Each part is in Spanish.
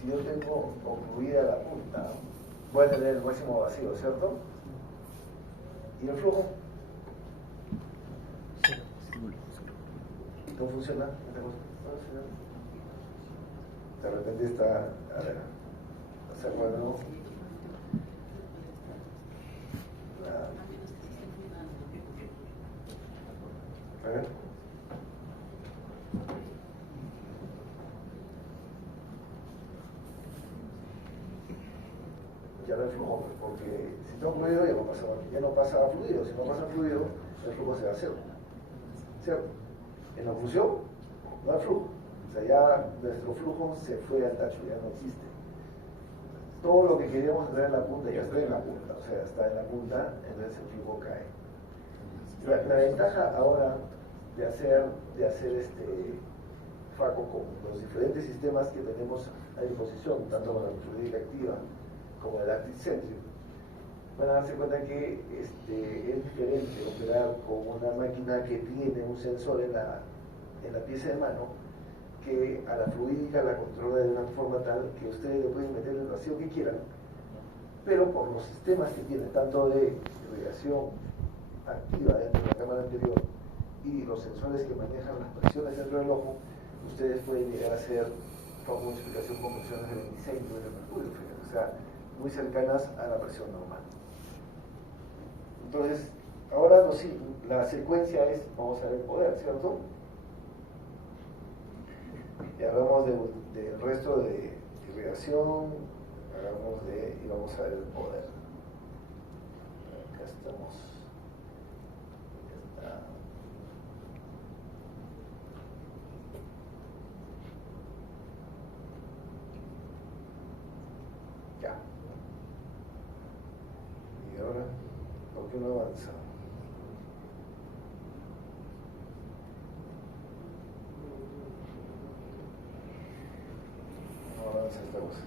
si yo tengo ocluida la punta, voy a tener el máximo vacío, ¿cierto? ¿Y el flujo? ¿No funciona esta cosa? No funciona. De repente está, a ver, ¿se acuerdan? A ver. Ya no hay flujo, porque si está fluido ya no pasa fluido. Si no pasa fluido, el flujo se va a cero. ¿Cierto? En la fusión no hay flujo. O sea, ya nuestro flujo se fue al tacho, ya no existe. Todo lo que queríamos hacer en la punta ya está en la punta, o sea, está en la punta, entonces el flujo cae. La ventaja ahora de hacer FACO con los diferentes sistemas que tenemos a disposición, tanto con la fluidica activa como el Active Centric, van a darse cuenta que es diferente operar con una máquina que tiene un sensor en la pieza de mano, que a la fluídica la controla de una forma tal que ustedes le pueden meter el vacío que quieran, pero por los sistemas que tiene, tanto de irrigación activa dentro de la cámara anterior y los sensores que manejan las presiones dentro del ojo, ustedes pueden llegar a hacer con multiplicación con presiones de 26 de mercurio, o sea, muy cercanas a la presión normal. Entonces, ahora la secuencia es, vamos a ver el poder, ¿cierto? Y hablamos del resto de irrigación, y vamos a ver el poder. Acá estamos. Acá está. Ya. Y ahora, ¿por qué no avanza? Esta cosa.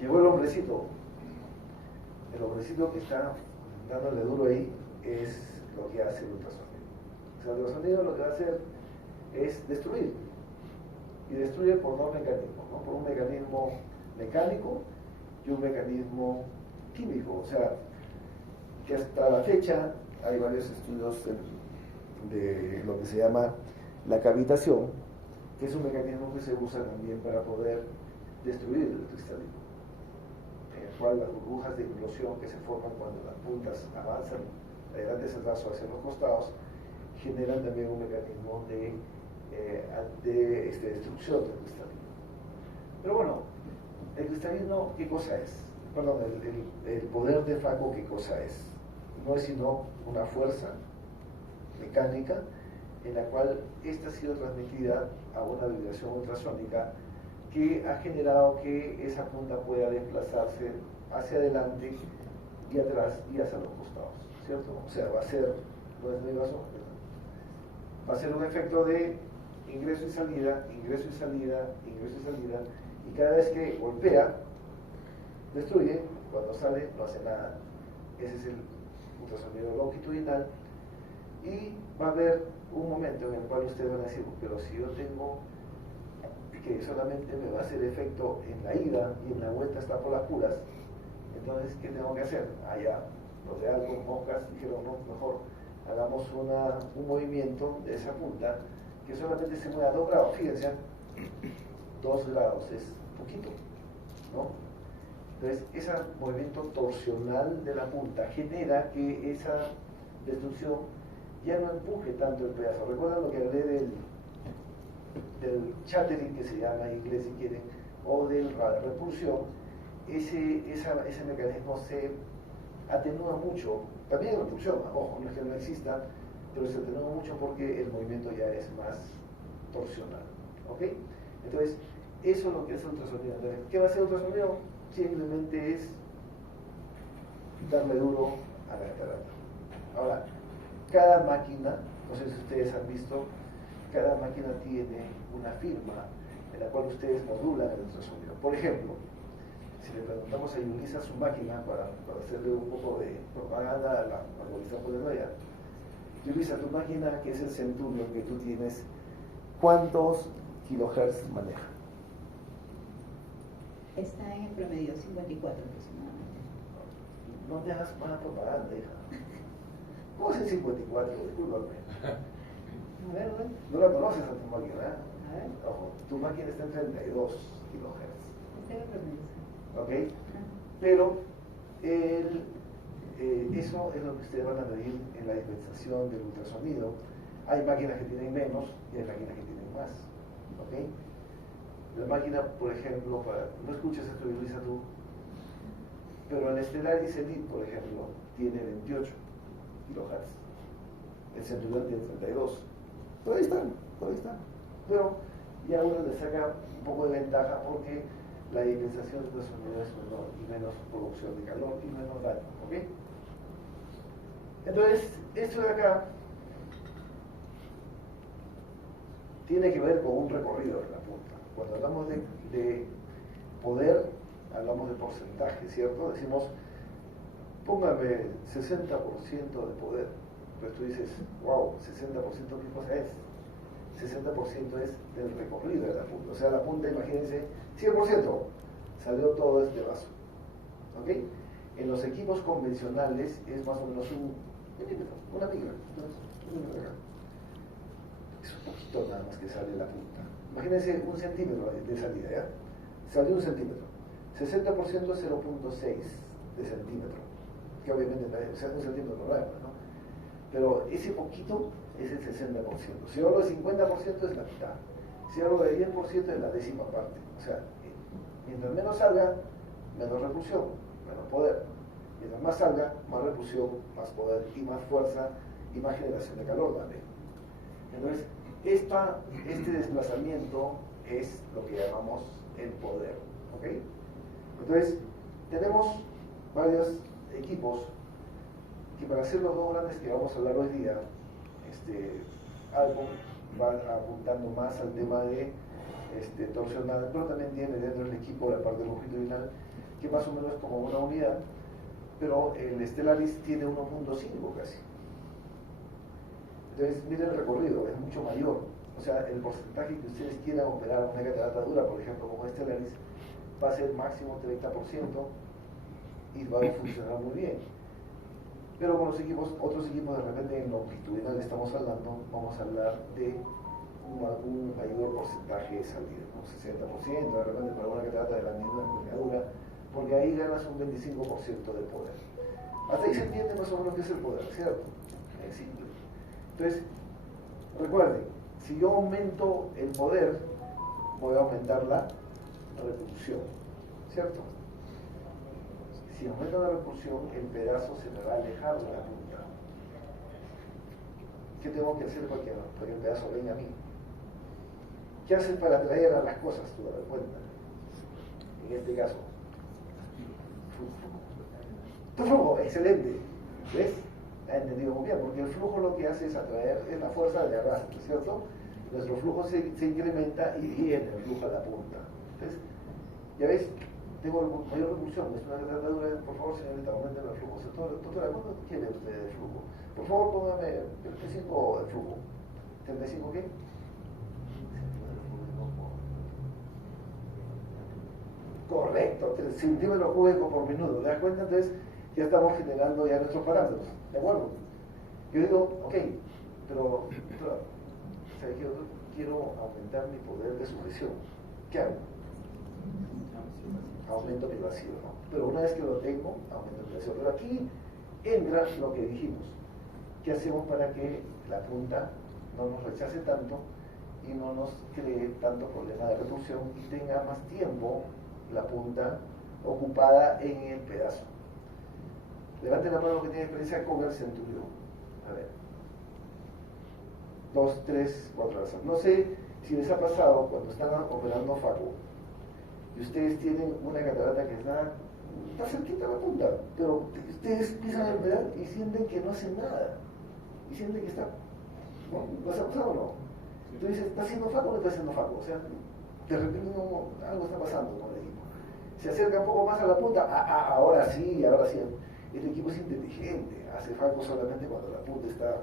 Llegó el hombrecito. El hombrecito que está dándole duro ahí es lo que hace el ultrasonido. O sea, el ultrasonido lo que va a hacer es destruir. Y destruye por dos mecanismos, ¿no? Por un mecanismo mecánico y un mecanismo químico. O sea, que hasta la fecha hay varios estudios de lo que se llama la cavitación, que es un mecanismo que se usa también para poder destruir el cristalino, en el cual las burbujas de implosión que se forman cuando las puntas avanzan adelante hacia el vaso hacia los costados generan también un mecanismo de destrucción del cristalino. Pero bueno, el cristalino, ¿qué cosa es? Perdón, el poder de FACO, ¿qué cosa es? No es sino una fuerza mecánica en la cual esta ha sido transmitida a una vibración ultrasónica que ha generado que esa punta pueda desplazarse hacia adelante y atrás y hacia los costados, ¿cierto? O sea, va a ser, no es vaso, va a ser un efecto de ingreso y salida, ingreso y salida, ingreso y salida, y cada vez que golpea, destruye, cuando sale no hace nada. Ese es el ultrasonido longitudinal, y va a haber un momento en el cual ustedes van a decir, pero si yo tengo que solamente me va a hacer efecto en la ida y en la vuelta está por las puras, entonces ¿qué tengo que hacer? Allá los de algo, moscas, dijeron, no, mejor hagamos un movimiento de esa punta que solamente se mueva 2 grados, fíjense, 2 grados es poquito, ¿no? Entonces ese movimiento torsional de la punta genera que esa destrucción ya no empuje tanto el pedazo. ¿Recuerdan lo que hablé del chattering, que se llama en inglés si quieren, o del repulsión? Ese mecanismo se atenúa mucho, también en repulsión, ojo, no es que no exista, pero se atenúa mucho porque el movimiento ya es más torsional, ¿ok? Entonces, eso es lo que es ultrasonido. Entonces, ¿qué va a hacer ultrasonido? Simplemente es darle duro a la catarata. Ahora, cada máquina, no sé si ustedes han visto, cada máquina tiene una firma en la cual ustedes modulan el ultrasonido. Por ejemplo, si le preguntamos a Yulisa su máquina, para hacerle un poco de propaganda a la organización Polernoia, Yulisa, tu máquina, que es el Centurion que tú tienes, ¿cuántos kilohertz maneja? Está en el promedio 54 aproximadamente. No te hagas mala propaganda, hija. ¿Cómo es el 54? Discúlpame. A ver, bueno. No la conoces a tu máquina, ¿eh? A ver. Ojo, tu máquina está en 32 kilohertz. Este es el promedio. ¿Ok? Ajá. Pero eso es lo que ustedes van a medir en la dispensación del ultrasonido. Hay máquinas que tienen menos y hay máquinas que tienen más. ¿Ok? La máquina, por ejemplo, no escuchas esto, Luisa, tú, pero el Stellaris Elite, por ejemplo, tiene 28 kilohertz. El Centurion tiene 32. Pero ahí están, por ahí están. Pero ya uno le saca un poco de ventaja porque la dispensación de sonido es menor y menos producción de calor y menos daño. ¿Ok? Entonces, esto de acá tiene que ver con un recorrido de la punta. Cuando hablamos de poder, hablamos de porcentaje, ¿cierto? Decimos, póngame 60% de poder. Entonces tú dices, wow, 60% ¿qué cosa es? 60% es del recorrido de la punta. O sea, la punta, imagínense, 100%, salió todo este vaso. ¿Ok? En los equipos convencionales es más o menos un milímetro, una migra. Es un poquito nada más que sale la punta. Imagínense un centímetro de salida, ¿ya? Salió un centímetro. 60% es 0.6 de centímetro. Que obviamente o sea, un centímetro no es, ¿no? Pero ese poquito es el 60%. Si hablo de 50% es la mitad. Si hablo de 10% es la décima parte. O sea, mientras menos salga, menos repulsión, menos poder. Mientras más salga, más repulsión, más poder y más fuerza y más generación de calor también. Entonces, este desplazamiento es lo que llamamos el poder. ¿Ok? Entonces, tenemos varios equipos que para hacer los dos grandes que vamos a hablar hoy día, Alcon va apuntando más al tema de torsional, pero también tiene dentro del equipo la parte longitudinal, que más o menos es como una unidad, pero el Stellaris tiene 1.5 casi. Entonces, miren el recorrido, es mucho mayor. O sea, el porcentaje que ustedes quieran operar una catarata dura, por ejemplo, como Stellaris, va a ser máximo 30% y va a funcionar muy bien. Pero con los equipos, otros equipos de repente en longitudinal estamos hablando, vamos a hablar de un mayor porcentaje de salida, un 60%, de repente para una catarata de la misma envergadura, porque ahí ganas un 25% de poder. Hasta ahí se entiende más o menos qué es el poder, ¿cierto? Es simple. Entonces, recuerden, si yo aumento el poder, voy a aumentar la repulsión, ¿cierto? Si aumenta la repulsión, el pedazo se me va a alejar de la punta. ¿Qué tengo que hacer para que el pedazo venga a mí? ¿Qué haces para atraer a las cosas? Tú te das cuenta. En este caso, tu flujo, excelente. ¿Ves? Ha entendido muy bien, porque el flujo lo que hace es atraer, es la fuerza de arrastre, ¿cierto? Nuestro flujo se incrementa y viene el flujo a la punta. Entonces, ya ves, tengo mayor repulsión, es una tratadura, por favor, señorita, aumenten el flujo. Doctora, ¿cuánto quiere usted de flujo? Por favor, póngame 35 de flujo. ¿35 qué? Correcto, 3 centímetros cúbicos por minuto. ¿Te das cuenta? Entonces, ya estamos generando ya nuestros parámetros. ¿De acuerdo? Yo digo, ok, pero ¿sabes qué? Yo quiero aumentar mi poder de sujeción. ¿Qué hago? Aumento mi vacío, ¿no? Pero una vez que lo tengo, aumento mi vacío. Pero aquí entra lo que dijimos. ¿Qué hacemos para que la punta no nos rechace tanto y no nos cree tanto problema de repulsión y tenga más tiempo la punta ocupada en el pedazo? Levanten la mano que tiene experiencia con el Centurion. A ver. 2, 3, 4 horas. No sé si les ha pasado cuando están operando FACO y ustedes tienen una catarata que está cerquita de la punta, pero ustedes empiezan a operar y sienten que no hacen nada. Y sienten que está... ¿No? ¿Lo has pasado o no? Tú dices, ¿está haciendo FACO o no está haciendo FACO? O sea, de repente algo está pasando con el equipo. Se acerca un poco más a la punta, ahora sí, ahora sí. El equipo es inteligente, hace FACO solamente cuando la punta está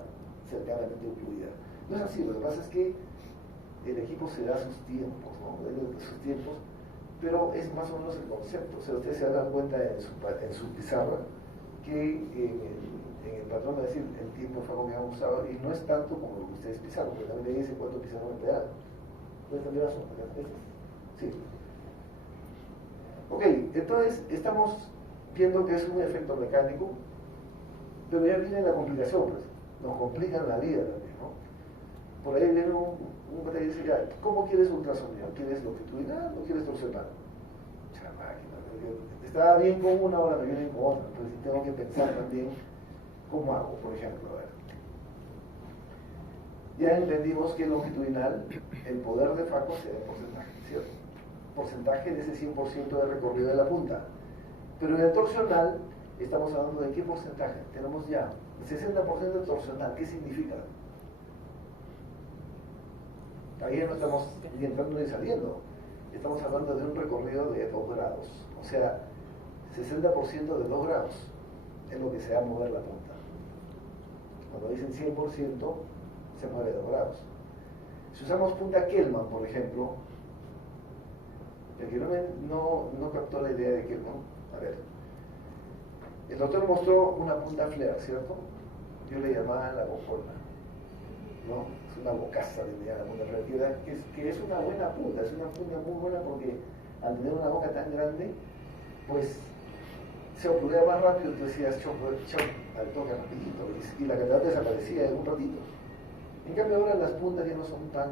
cercanamente ocluida. No es así, lo que pasa es que el equipo se da sus tiempos, ¿no? Sus tiempos, pero es más o menos el concepto. O sea, ustedes se dan cuenta en su pizarra que en el patrón va a decir el tiempo fue que han usado y no es tanto como lo que ustedes pisaron, porque también le dice cuánto pisaron en pedal. ¿Puedes cambiar la sombra? Sí. Ok, entonces estamos viendo que es un efecto mecánico, pero ya viene la complicación, pues. Nos complican la vida también, ¿no? Por ahí viene un que dice, ya, ¿cómo quieres ultrasonido? ¿Quieres longitudinal o quieres torsional? Mucha máquina, estaba bien con una, ahora me vienen con otra, entonces tengo que pensar también cómo hago, por ejemplo. A ver. Ya entendimos que longitudinal, el poder de Facco se da en porcentaje, ¿cierto? Porcentaje de ese 100% de recorrido de la punta. Pero en el torsional, estamos hablando de qué porcentaje. Tenemos ya 60% de torsional. ¿Qué significa? Ahí no estamos ni entrando ni saliendo. Estamos hablando de un recorrido de 2 grados. O sea, 60% de 2 grados es lo que se va a mover la punta. Cuando dicen 100%, se mueve 2 grados. Si usamos punta Kellman, por ejemplo, el que no captó la idea de Kellman, a ver, el doctor mostró una punta flare, ¿cierto? Yo le llamaba la bocola, ¿no? Es una bocaza, le llamaba la punta flare, que es una buena punta, es una punta muy buena porque al tener una boca tan grande, pues se ocurría más rápido, tú decías chop, al toque rapidito, y la catarata desaparecía en un ratito. En cambio ahora las puntas ya no son la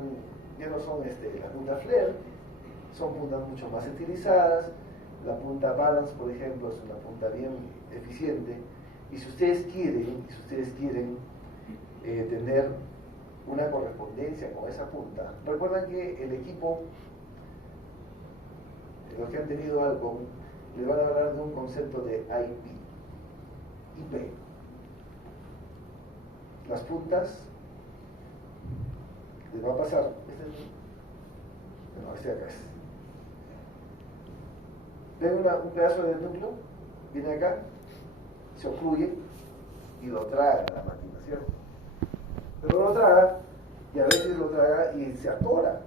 punta flare, son puntas mucho más estilizadas. La punta balance, por ejemplo, es una punta bien eficiente, y si ustedes quieren tener una correspondencia con esa punta, recuerdan que el equipo, los que han tenido algo, les van a hablar de un concepto de IP. Las puntas, les va a pasar, este de acá es. Ven un pedazo de núcleo, viene acá, se ocluye y lo traga la máquina, ¿cierto? Pero lo traga, y a veces lo traga y se atora.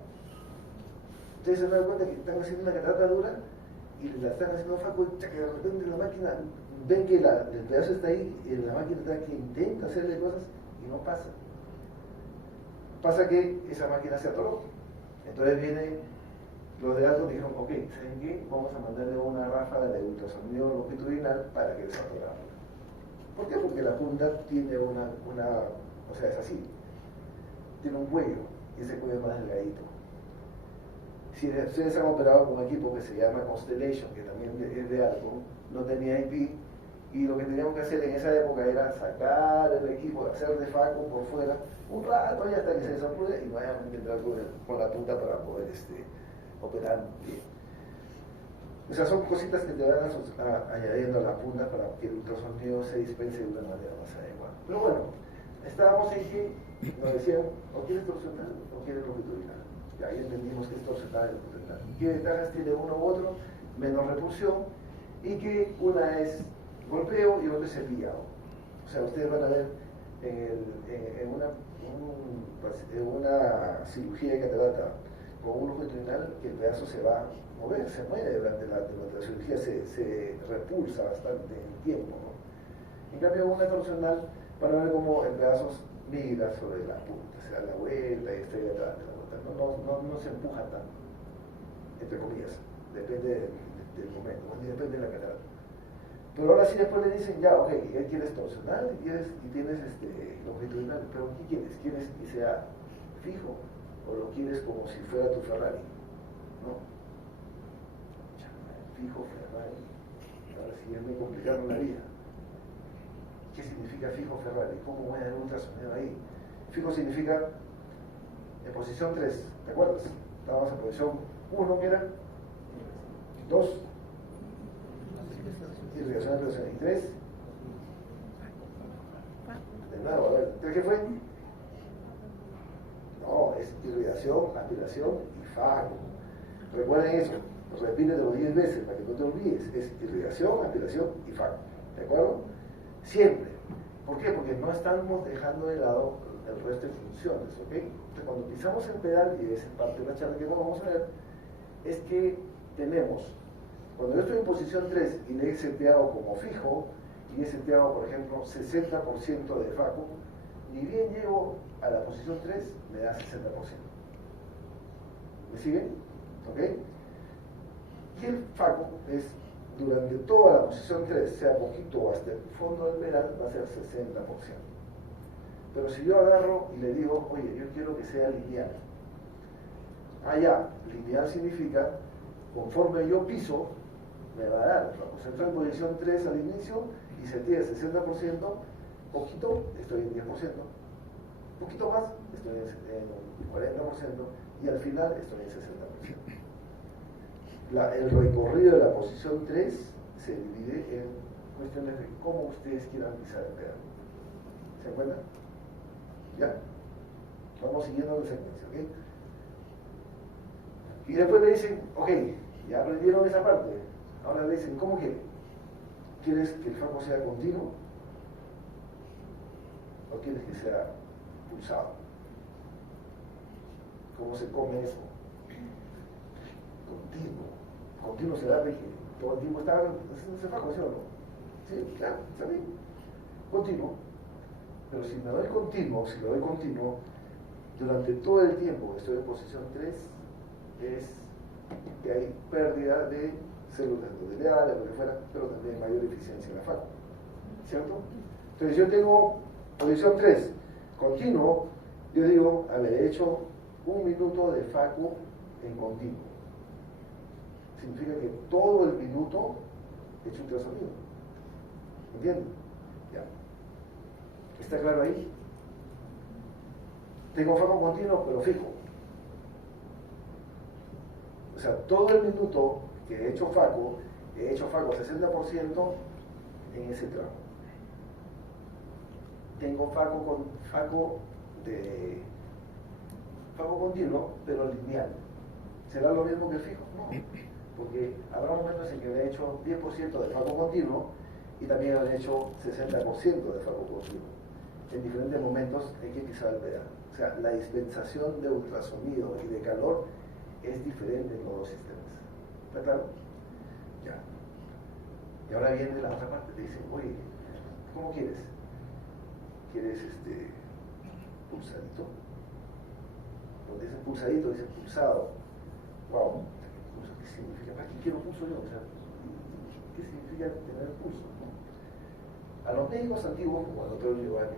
Ustedes se dan cuenta que están haciendo una catarata dura y la están haciendo Facco, y de repente la máquina, ven que el pedazo está ahí, y la máquina está que intenta hacerle cosas y no pasa. Pasa que esa máquina se atoró. Entonces viene los de alto, dijeron, ok, ¿saben qué? Vamos a mandarle una ráfaga de ultrasonido longitudinal para que desatorarlo. ¿Por qué? Porque la punta tiene o sea, es así. Tiene un cuello, y ese cuello es más delgadito. Si ustedes han operado con un equipo que se llama Constellation, que también es de alto, no tenía IP, y lo que teníamos que hacer en esa época era sacar el equipo, hacer de Facco por fuera, un rato y hasta que se desapude, y vayan a entrar con la punta para poder operar bien. O sea, son cositas que te van añadiendo a la punta para que el ultrasonido se dispense de una manera más adecuada. Pero bueno, estábamos en que nos decían, o quieres torsional o quieres longitudinal. Y ahí entendimos que es torsional y longitudinal. ¿Qué ventajas tiene uno u otro? Menos repulsión, y que una es golpeo y otra es cepillado. O sea, ustedes van a ver en una cirugía de catarata con un longitudinal que el pedazo se va a mover, se mueve durante la cirugía, se repulsa bastante en el tiempo, ¿no? En cambio, una torsional van a ver cómo el pedazo migra sobre la punta, se da la vuelta y está ahí atrás de la vuelta, no se empuja tanto, entre comillas, depende del momento, depende de la catarata. Pero ahora sí después le dicen, ya, ok, quieres torsional y tienes longitudinal, pero ¿qué quieres? ¿Quieres que sea fijo o lo quieres como si fuera tu Ferrari? ¿No? Fijo Ferrari. Ahora sí ya me complicaron la vida. ¿Qué significa fijo Ferrari? ¿Cómo voy a dar un ultrasonido ahí? Fijo significa en posición 3, ¿te acuerdas? Estábamos en posición 1, que era 2. Irrigación, aspiración. ¿Y 3? De nuevo, a ver, ¿3 qué fue? No, es irrigación, aspiración y Facco. Recuerden eso, repítelo 10 veces para que no te olvides. Es irrigación, aspiración y Facco. ¿De acuerdo? Siempre. ¿Por qué? Porque no estamos dejando de lado el resto de funciones, ¿ok? Entonces, cuando pisamos el pedal, y esa es parte de la charla que vamos a ver, es que tenemos, cuando yo estoy en posición 3 y le he seteado como fijo, y he seteado, por ejemplo, 60% de FACO, ni bien llego a la posición 3, me da 60%. ¿Me siguen? ¿Ok? Y el FACO es, durante toda la posición 3, sea poquito o hasta el fondo del pedal, va a ser 60%. Pero si yo agarro y le digo, oye, yo quiero que sea lineal. Ya, lineal significa, conforme yo piso, me va a dar. O sea, estoy en posición 3 al inicio y se tiene 60%, poquito, estoy en 10%, poquito más, estoy en 40% y al final estoy en 60%. El recorrido de la posición 3 se divide en cuestiones de cómo ustedes quieran pisar el pedal. ¿Se encuentran? Ya. Vamos siguiendo la secuencia, ¿ok? Y después me dicen, ok, ya aprendieron esa parte. Ahora le dicen, ¿cómo quieren? ¿Quieres que el FACO sea continuo? ¿O quieres que sea pulsado? ¿Cómo se come eso? Continuo. Continuo se da de que todo el tiempo está haciendo ese FACO, ¿sí o no? Sí, claro, está bien. Continuo. Pero si me doy continuo, si lo doy continuo, durante todo el tiempo que estoy en posición 3, es que hay pérdida de células endoteliales, lo que fuera, pero también mayor eficiencia en la FACO. ¿Cierto? Entonces yo tengo posición 3, continuo, yo digo, a ver, he hecho 1 minuto de FACO en continuo. Significa que todo el minuto he hecho ultrasonido. ¿Entienden? Ya. ¿Está claro ahí? Tengo FACO continuo, pero fijo. O sea, todo el minuto que he hecho FACO 60% en ese tramo. Tengo FACO continuo, pero lineal. ¿Será lo mismo que el fijo? No, porque habrá momentos en que he hecho 10% de FACO continuo y también he hecho 60% de FACO continuo. En diferentes momentos hay que pisar el pedal. O sea, la dispensación de ultrasonido y de calor es diferente en los dos sistemas. ¿Está claro? Ya. Y ahora viene la otra parte, te dicen, oye, ¿cómo quieres? ¿Quieres pulsadito? Cuando dicen pulsadito, dicen pulsado. Wow, ¿qué significa? ¿Para qué quiero pulso yo? O sea, ¿qué significa tener pulso? ¿No? A los médicos antiguos, como el doctor Giovanni,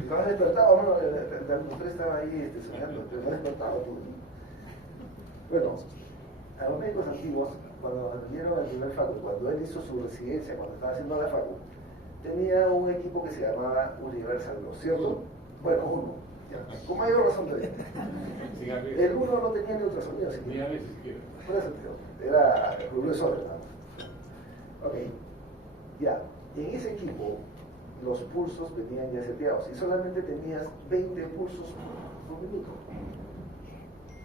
¿estabas despertado? Bueno, el doctor estaba ahí soñando, pero no despertado tú. Bueno, a los médicos antiguos, cuando atendieron al primer FACO, cuando él hizo su residencia, cuando estaba haciendo la FACO, tenía un equipo que se llamaba Universal, ¿no es cierto? Bueno, uno, ya, con mayor razón todavía. El uno no tenía ni ultrasonido, era profesor, ¿no? Ok, ya, en ese equipo los pulsos venían ya seteados y solamente tenías 20 pulsos por minuto.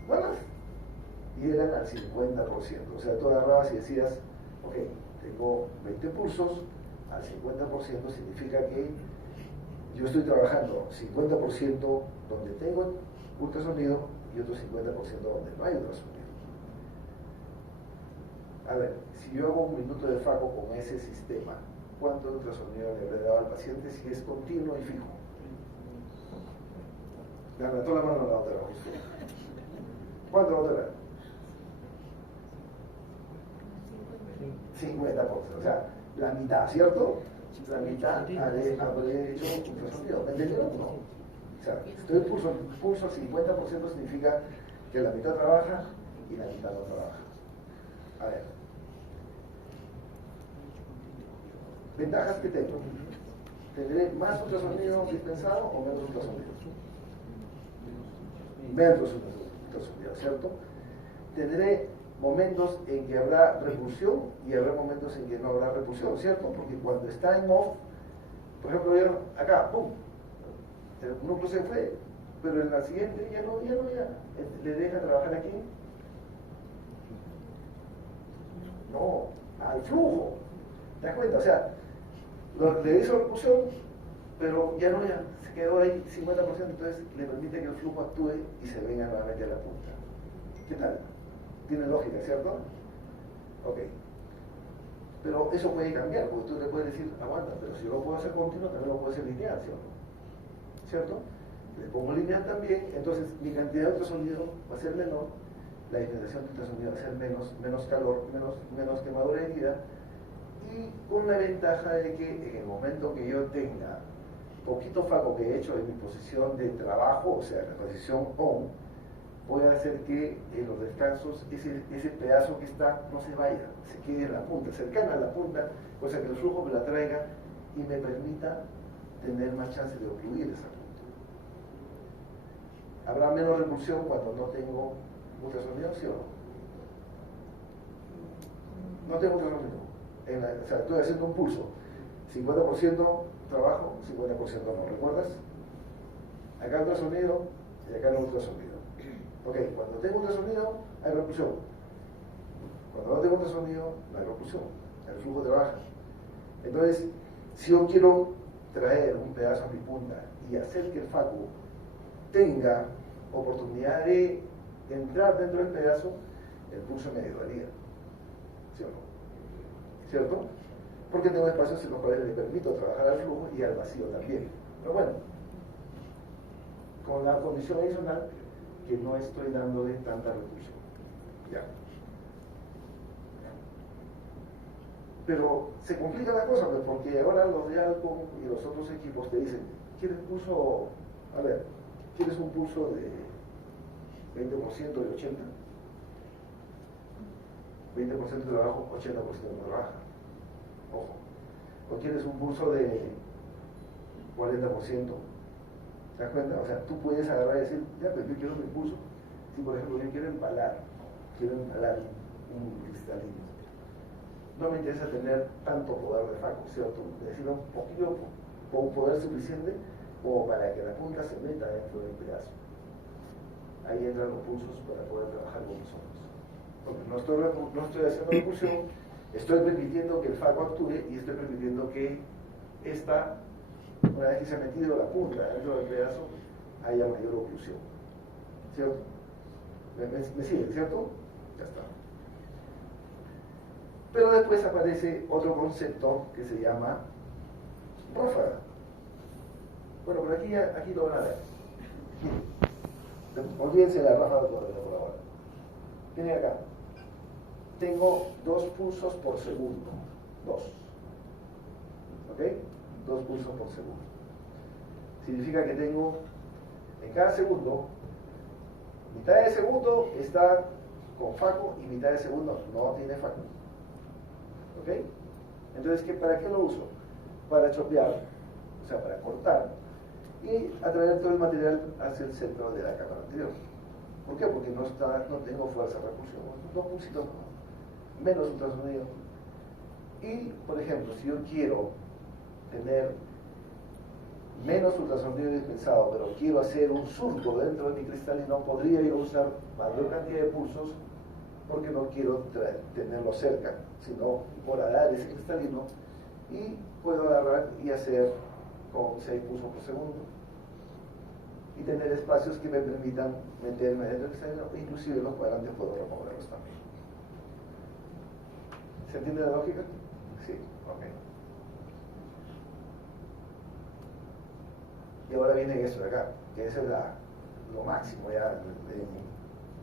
Bueno, y eran al 50%. O sea, tú agarrabas y decías, ok, tengo 20 pulsos, al 50% significa que yo estoy trabajando 50% donde tengo ultrasonido y otro 50% donde no hay ultrasonido. A ver, si yo hago 1 minuto de FACO con ese sistema, ¿cuánto ultrasonido le habré dado al paciente si es continuo y fijo? Levantó la mano la otra. ¿Cuánto va a durar? 50%, o sea, la mitad, ¿cierto? La mitad habré hecho ultrasonido. ¿Me entendieron? No. O sea, estoy pulso al 50% significa que la mitad trabaja y la mitad no trabaja. A ver. Ventajas que tengo. ¿Tendré más ultrasonido dispensado o menos ultrasonido? Menos ultrasonido, ¿cierto? Tendré momentos en que habrá repulsión y habrá momentos en que no habrá repulsión, ¿cierto? Porque cuando está en off, por ejemplo, vieron acá, ¡pum! El núcleo se fue, pero en la siguiente ya le deja trabajar aquí. No, hay flujo. ¿Te das cuenta? O sea, Le hizo repulsión, pero ya no, ya se quedó ahí 50%, entonces le permite que el flujo actúe y se venga nuevamente a la punta. ¿Qué tal? Tiene lógica, ¿cierto? Ok. Pero eso puede cambiar, porque tú le puedes decir, aguanta, pero si yo lo puedo hacer continuo, también lo puedo hacer lineal, ¿cierto? Le pongo lineal también, entonces mi cantidad de ultrasonido va a ser menor, la dispensación de ultrasonido va a ser menos calor, menos quemadura herida, y con la ventaja de que en el momento que yo tenga poquito FACO que he hecho en mi posición de trabajo, o sea, la posición ON, voy a hacer que en los descansos ese pedazo que está no se vaya, se quede en la punta, cercana a la punta, cosa que el flujo me la traiga y me permita tener más chance de ocluir esa punta. ¿Habrá menos repulsión cuando no tengo ultrasonido, sí o no? No tengo ultrasonido. O sea, estoy haciendo un pulso. 50% trabajo, 50% no. ¿Recuerdas? Acá ultrasonido y acá no ultrasonido. Ok, cuando tengo ultrasonido hay repulsión. Cuando no tengo ultrasonido no hay repulsión. El flujo trabaja. Entonces, si yo quiero traer un pedazo a mi punta y hacer que el FACO tenga oportunidad de entrar dentro del pedazo, el pulso me ayudaría. ¿Sí o no? ¿Cierto? Porque tengo espacios en los cuales le permito trabajar al flujo y al vacío también. Pero bueno, con la condición adicional que no estoy dándole tanta repulsión. Ya. Pero se complica la cosa, pues, porque ahora los de Alcon y los otros equipos te dicen, ¿quieres pulso? A ver, ¿quieres un pulso de 20% de 80%? 20% de trabajo, 80% de trabajo. Ojo. ¿O quieres un pulso de 40%? ¿Te das cuenta? O sea, tú puedes agarrar y decir, ya, pero yo quiero mi pulso. Si, por ejemplo, yo quiero empalar un cristalino, no me interesa tener tanto poder de FACO, ¿cierto? Decir un poquito, un poder suficiente como para que la punta se meta dentro del pedazo. Ahí entran los pulsos para poder trabajar con nosotros. Porque no estoy haciendo repulsión, estoy permitiendo que el FACO actúe y estoy permitiendo que esta, una vez que se ha metido la punta dentro del pedazo, haya mayor oclusión. ¿Cierto? ¿Me siguen, cierto? Ya está. Pero después aparece otro concepto que se llama ráfaga. Bueno, pero aquí lo van a ver. Olvídense de la ráfaga por ahora. Miren acá. Tengo 2 pulsos por segundo. 2. ¿Ok? 2 pulsos por segundo. Significa que tengo en cada segundo, mitad de segundo está con FACO y mitad de segundo no tiene FACO. ¿Ok? Entonces, ¿para qué lo uso? Para chopear, o sea, para cortar y atraer todo el material hacia el centro de la cámara anterior. ¿Por qué? Porque no tengo fuerza de repulsión. 2 pulsitos menos ultrasonido. Y, por ejemplo, si yo quiero tener menos ultrasonido dispensado, pero quiero hacer un surco dentro de mi cristalino, podría yo usar mayor cantidad de pulsos porque no quiero tenerlo cerca, sino por alar ese cristalino y puedo agarrar y hacer con 6 pulsos por segundo y tener espacios que me permitan meterme dentro del cristalino, inclusive los cuadrantes puedo removerlos también. ¿Se entiende la lógica? Sí, ok. Y ahora viene eso de acá, que ese es lo máximo ya.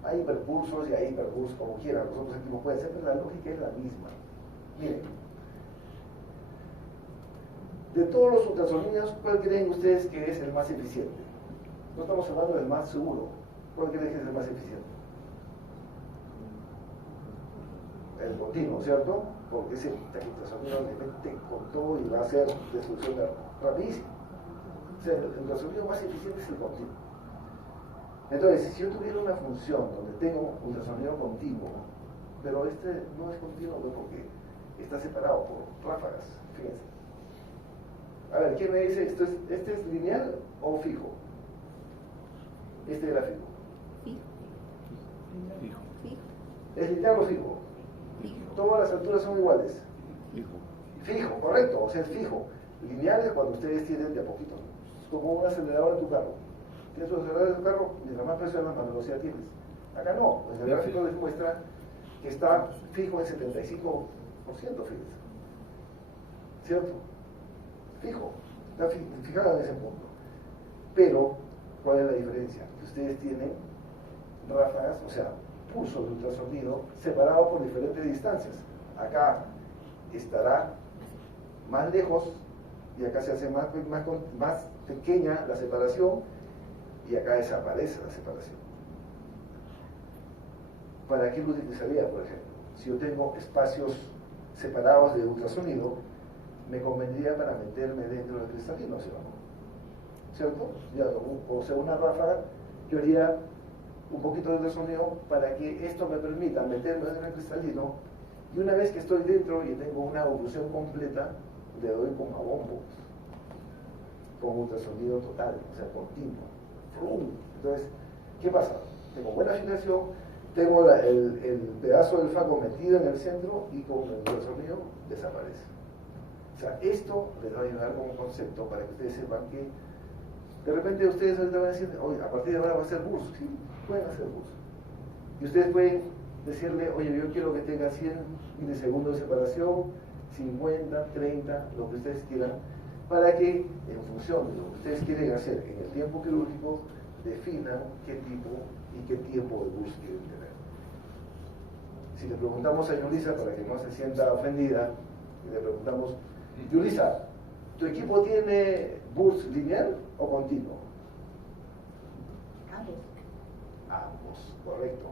Hay hiperpulsos y hay hiperpulsos como quieran, los otros equipos pueden ser, pero la lógica es la misma. Miren, de todos los ultrasonidos, ¿cuál creen ustedes que es el más eficiente? No estamos hablando del más seguro. ¿Cuál creen que es el más eficiente? El continuo, ¿cierto? Porque ese ultrasonido le mete con todo y va a hacer destrucción rapidísima. O sea, el ultrasonido más eficiente es el continuo. Entonces, si yo tuviera una función donde tengo ultrasonido continuo, pero este no es continuo porque está separado por ráfagas, fíjense. A ver, ¿quién me dice esto este es lineal o fijo? Este era fijo. Fijo. ¿Es lineal o fijo? Todas las alturas son iguales. Fijo. Fijo, correcto, o sea, es fijo. Lineal es cuando ustedes tienen de a poquito, ¿no? Es como un acelerador en tu carro. Tienes un acelerador en tu carro, mientras más presionas, más velocidad tienes. Acá no, pues el gráfico les muestra que está fijo en 75%, fíjense. ¿Cierto? Fijo, está fijado en ese punto. Pero, ¿cuál es la diferencia? Que ustedes tienen ráfagas, o sea, pulsos de ultrasonido separados por diferentes distancias. Acá estará más lejos y acá se hace más pequeña la separación y acá desaparece la separación. ¿Para qué lo utilizaría, por ejemplo? Si yo tengo espacios separados de ultrasonido, me convendría para meterme dentro del cristalino, ¿sí o no? ¿Cierto? Ya, o sea, una ráfaga, yo haría un poquito de ultrasonido para que esto me permita meterme dentro del cristalino, y una vez que estoy dentro y tengo una oclusión completa, le doy como a bombo, con ultrasonido total, o sea, continuo. ¡Frum! Entonces, ¿qué pasa? Tengo buena afinación, tengo el pedazo del faco metido en el centro y con el ultrasonido desaparece. O sea, esto les va a ayudar como concepto para que ustedes sepan que de repente ustedes ahorita van a decir, oye, a partir de ahora va a ser bus. Sí, pueden hacer bus. Y ustedes pueden decirle, oye, yo quiero que tenga 100 milisegundos de separación, 50, 30, lo que ustedes quieran, para que en función de lo que ustedes quieren hacer en el tiempo quirúrgico, definan qué tipo y qué tiempo de bus quieren tener. Si le preguntamos a Yulisa, para que no se sienta ofendida, y le preguntamos, Yulisa, ¿tu equipo tiene bus lineal o continuo? Ambos. Ambos, correcto.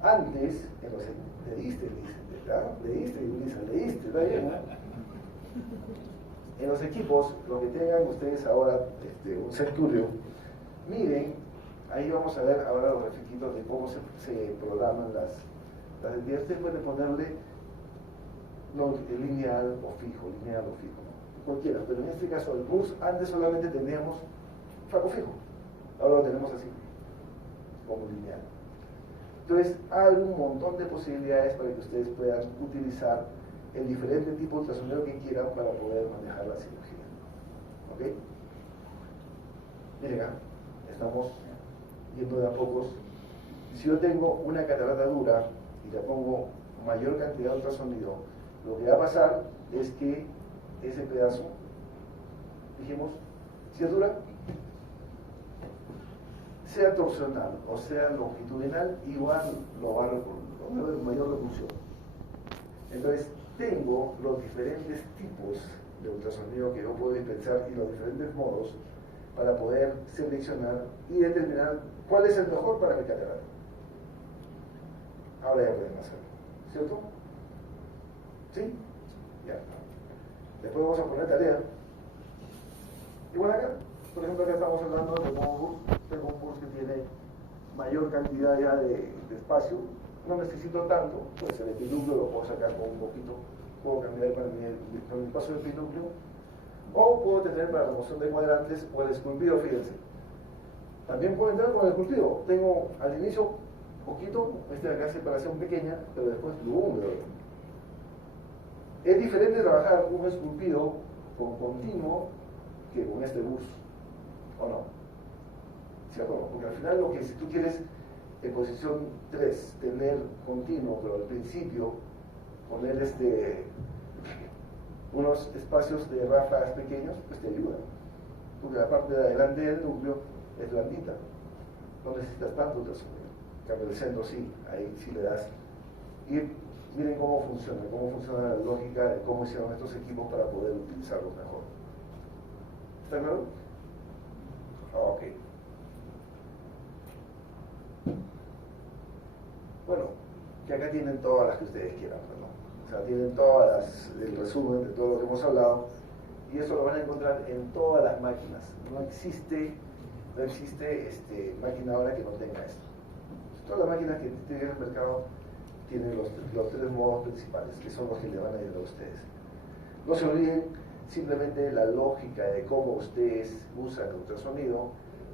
Antes, leíste, ¿verdad? Leíste, Yulisa, leíste, está bien. En los equipos, lo que tengan ustedes ahora, un Centurio, miren, ahí vamos a ver ahora los grafiquitos de cómo se programan las entidades. Ustedes pueden ponerle lineal o fijo, ¿no? Cualquiera, pero en este caso el bus, antes solamente teníamos faco fijo, ahora lo tenemos así, como lineal. Entonces, hay un montón de posibilidades para que ustedes puedan utilizar el diferente tipo de ultrasonido que quieran para poder manejar la cirugía. ¿Ok? Miren, estamos yendo de a pocos. Si yo tengo una catarata dura y le pongo mayor cantidad de ultrasonido, lo que va a pasar es que ese pedazo, dijimos, si es dura, sea torsional o sea longitudinal, igual lo va a haber mayor repulsión. Entonces, tengo los diferentes tipos de ultrasonido que yo puedo dispensar y los diferentes modos para poder seleccionar y determinar cuál es el mejor para mi catarata. Ahora ya pueden hacerlo, ¿cierto? ¿Sí? Ya. Después vamos a poner tarea. Y bueno, acá, por ejemplo, acá estamos hablando de un bus. Tengo un bus que tiene mayor cantidad ya de espacio. No necesito tanto, pues el epinúcleo lo puedo sacar con un poquito, puedo cambiar para mi paso de epinúcleo, o puedo tener para remoción de cuadrantes o el esculpido, fíjense. También puedo entrar con el esculpido. Tengo al inicio poquito, de acá separación pequeña, pero después lo es diferente trabajar un esculpido con continuo que con este bus, ¿o no? ¿Cierto? Porque al final lo que si tú quieres en posición 3 tener continuo, pero al principio poner unos espacios de ráfagas pequeños, pues te ayuda. Porque la parte de adelante del núcleo es blandita, no necesitas tanto ultrasonido. En cambio el centro sí, ahí sí le das. Y miren cómo funciona la lógica de cómo hicieron estos equipos para poder utilizarlos mejor. ¿Está claro? Ok. Bueno, que acá tienen todas las que ustedes quieran, ¿no? O sea, tienen todas el resumen de todo lo que hemos hablado, y eso lo van a encontrar en todas las máquinas. No existe máquina ahora que no tenga esto. Todas las máquinas que tienen en el mercado tienen los tres modos principales, que son los que le van a ayudar a ustedes. No se olviden simplemente la lógica de cómo ustedes usan el ultrasonido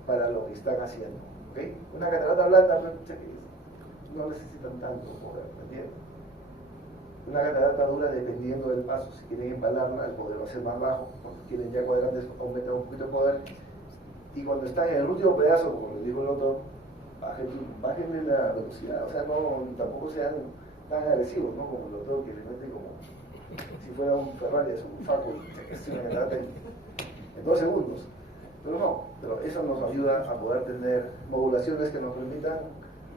para lo que están haciendo. ¿Okay? Una catarata blanda no necesitan tanto poder, ¿me entienden? Una catarata dura, dependiendo del paso, si quieren embalarla, el poder va a ser más bajo. Cuando quieren ya cuadrantes, aumentan un poquito el poder. Y cuando están en el último pedazo, como les dijo el otro, bájenle la velocidad. O sea, no, tampoco sean tan agresivos, ¿no? Como el otro que le mete como si fuera un Ferrari a su faco y se una catarata en 2 segundos. Pero no, pero eso nos ayuda a poder tener modulaciones que nos permitan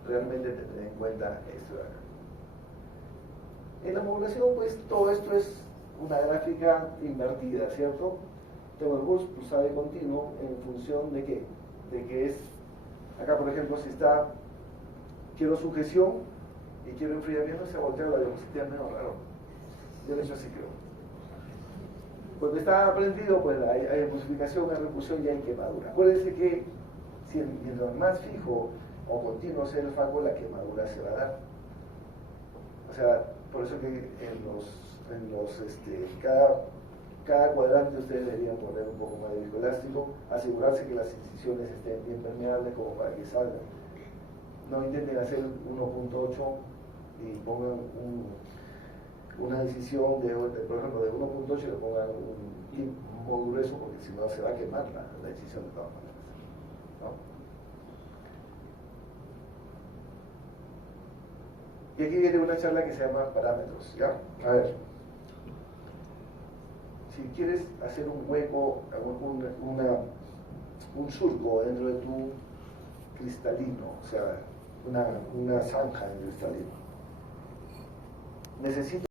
realmente tener en cuenta esto de acá. En la modulación, pues todo esto es una gráfica invertida, ¿cierto? Tengo el pulso pulsado y continuo en función de qué? De que es, acá por ejemplo, si está, quiero sujeción y quiero enfriamiento, se voltea la diapositiva menos raro. Yo de hecho así creo. Cuando está prendido, pues hay emulsificación, hay repulsión y hay quemadura. Acuérdense que si mientras más fijo o continuo sea el faco, la quemadura se va a dar. O sea, por eso que cada cuadrante ustedes deberían poner un poco más de viscoelástico, asegurarse que las incisiones estén bien permeables como para que salgan. No intenten hacer 1.8 y pongan una incisión por ejemplo, de 1.8 y le pongan un tip muy grueso, porque si no se va a quemar la incisión de todas maneras, ¿no? Y aquí viene una charla que se llama parámetros, ¿ya? A ver, si quieres hacer un hueco, un surco dentro de tu cristalino, o sea, una zanja en cristalino, necesitas